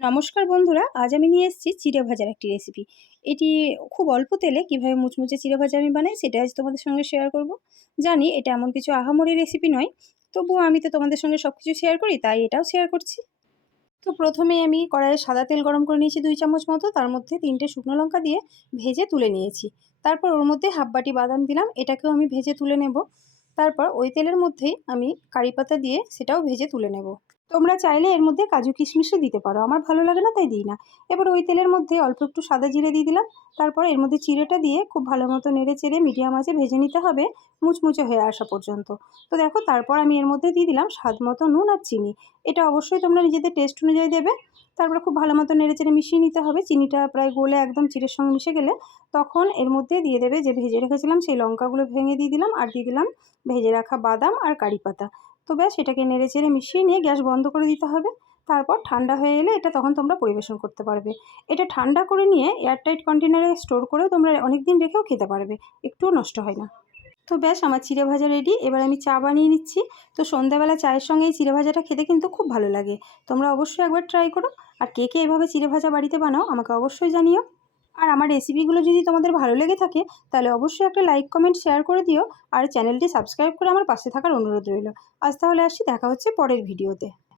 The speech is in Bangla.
নমস্কার বন্ধুরা, আজ আমি নিয়ে এসেছি চিড়ে ভাজার একটি রেসিপি। এটি খুব অল্প তেলে কিভাবে মুচমুচে চিড়ে ভাজা আমি বানাই সেটা আজ তোমাদের সঙ্গে শেয়ার করব। জানি এটা এমন কিছু আহামরি রেসিপি নয়, তবুও আমি তো তোমাদের সঙ্গে সব কিছু শেয়ার করি, তাই এটাও শেয়ার করছি। তো প্রথমেই আমি কড়াইয়ে সাদা তেল গরম করে নিয়েছি 2 চামচ মতো, তার মধ্যে 3টে শুকনো লঙ্কা দিয়ে ভেজে তুলে নিয়েছি। তারপর ওর মধ্যে হাফ বাটি বাদাম দিলাম, এটাকেও আমি ভেজে তুলে নেব। তারপর ওই তেলের মধ্যেই আমি কারি পাতা দিয়ে সেটাও ভেজে তুলে নেব। তোমরা চাইলে এর মধ্যে কাজু কিশমিশও দিতে পারো, আমার ভালো লাগে না তাই দিই না। এবার ওই তেলের মধ্যে অল্প একটু সাদা জিরে দিয়ে দিলাম। তারপর এর মধ্যে চিড়েটা দিয়ে খুব ভালো মতো নেড়ে চেড়ে মিডিয়াম আঁচে ভেজে নিতে হবে মুচমুচে হয়ে আসা পর্যন্ত। তো দেখো, তারপর আমি এর মধ্যে দিয়ে দিলাম স্বাদ মতো নুন আর চিনি। এটা অবশ্যই তোমরা নিজেদের টেস্ট অনুযায়ী দেবে। তারপরে খুব ভালো মতো নেড়ে চেড়ে মিশিয়ে নিতে হবে। চিনিটা প্রায় গলে একদম চিড়ের সঙ্গে মিশে গেলে তখন এর মধ্যে দিয়ে দেবে যে ভেজে রেখেছিলাম সেই লঙ্কাগুলো ভেঙে দিয়ে দিলাম, আর দিয়ে দিলাম ভেজে রাখা বাদাম আর কারি পাতা। তো ব্যাস, এটাকে নেড়ে চেড়ে মিশিয়ে নিয়ে গ্যাস বন্ধ করে দিতে হবে। তারপর ঠান্ডা হয়ে এলে এটা তখন তোমরা পরিবেশন করতে পারবে। এটা ঠান্ডা করে নিয়ে এয়ারটাইট কন্টেনারে স্টোর করেও তোমরা অনেক দিন রেখেও খেতে পারবে, একটুও নষ্ট হয় না। তো ব্যাস, আমার চিড়ে ভাজা রেডি। এবার আমি চা বানিয়ে নিচ্ছি। তো সন্ধ্যাবেলা চায়ের সঙ্গে এই চিড়ে ভাজাটা খেতে কিন্তু খুব ভালো লাগে। তোমরা অবশ্যই একবার ট্রাই করো। আর কে কে এভাবে চিড়ে ভাজা বাড়িতে বানাও আমাকে অবশ্যই জানিও। আর আমার রেসিপিগুলো যদি তোমাদের ভালো লেগে থাকে তাহলে অবশ্যই একটা লাইক কমেন্ট শেয়ার করে দিও। আর চ্যানেলটি সাবস্ক্রাইব করে আমার পাশে থাকার অনুরোধ রইল। আজ তাহলে আসি, দেখা হচ্ছে পরের ভিডিওতে।